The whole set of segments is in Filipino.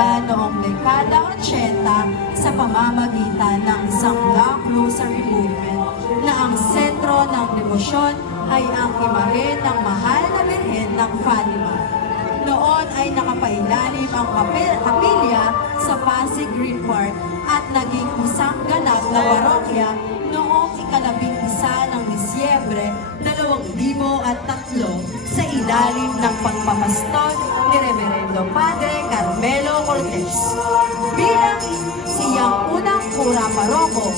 nagsimula noong dekada 80 sa pamamagitan ng isang Black Rosary Movement na ang sentro ng demosyon ay ang imahe ng mahal na Birhen ng Fatima. Noon ay nakapailalim ang kapilya sa Pasig Green Park at naging isang ganap na parokya noong ika-11 ng Disyembre 2003 sa ilalim ng pagpapastor ni Reverendo Padre Carmelo Cortez. Bilang siyang unang kura paroko,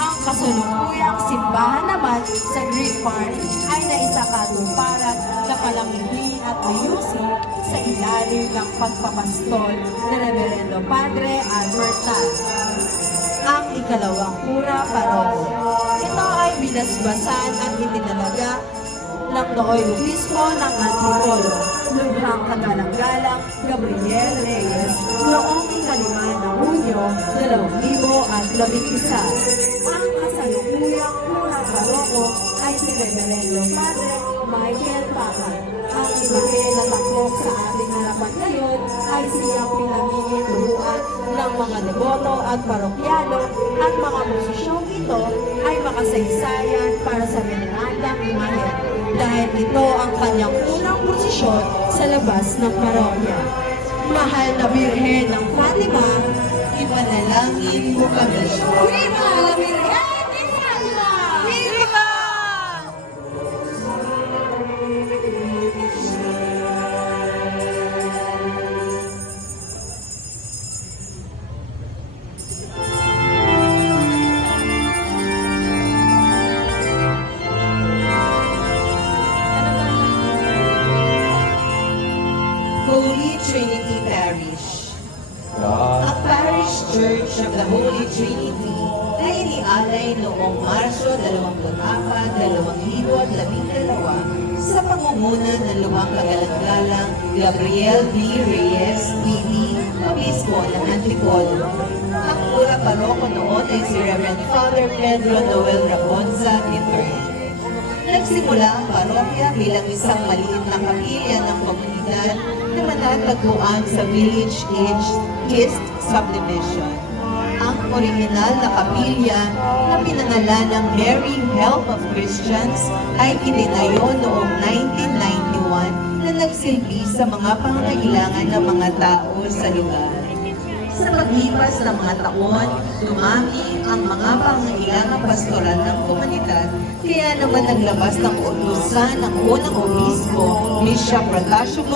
ang kasalukuyang simbahan naman sa Green Park ay naisakatuparan na palangihin at ayusin sa ilalim ng pagpapastol ni Reverendo Padre Albert Tan, ang ikalawang kura paroko. Ito ay binasbasan at itinalaga ng Nooy Obispo ng Antipolo, Lubhang Kagalang-galang Gabriel Reyes, noong ika-5 ng Hunyo 2011. Ang kasalukuyang kurang paroko ay si Reverendo Padre Michael Pacan. Ang imahe na taklok sa ating harapan ngayon ay siyang pinamimituhan ng mga deboto at parokyano, at mga posisyong ito ay makasaysayan para sa venerandang imahe dahil ito ang kanyang unang posisyon sa labas ng parokya. Mahal na Birhen ng Fatima, ipanalangin mo kami. Viva la Virgen de Fatima! Viva! Holy Trinity Parish. Ang Parish Church of the Holy Trinity ay inialay noong Marso 24, 2012 sa pangunguna ng Lubhang Kagalang-galang Gabriel V. Reyes, PD, Obispo ng Antipolo. Ang kura paroko noon ay si Reverend Father Pedro Noel Rabonza III. Nagsimula ang parokya bilang isang maliit na kapilya ng komunidad na matatagpuan sa Village East Subdivision. Ang orihinal na kapilya na pinangalan ng Mary Help of Christians ay itinayo noong 1991 na nagsilbi sa mga pangangailangan ng mga tao sa lugar. Sa paglipas ng mga taon, dumami ang mga pangangailangan pastoral ng komunidad, kaya naman naglabas ng utusan ng unang obispo, Bishop Protasio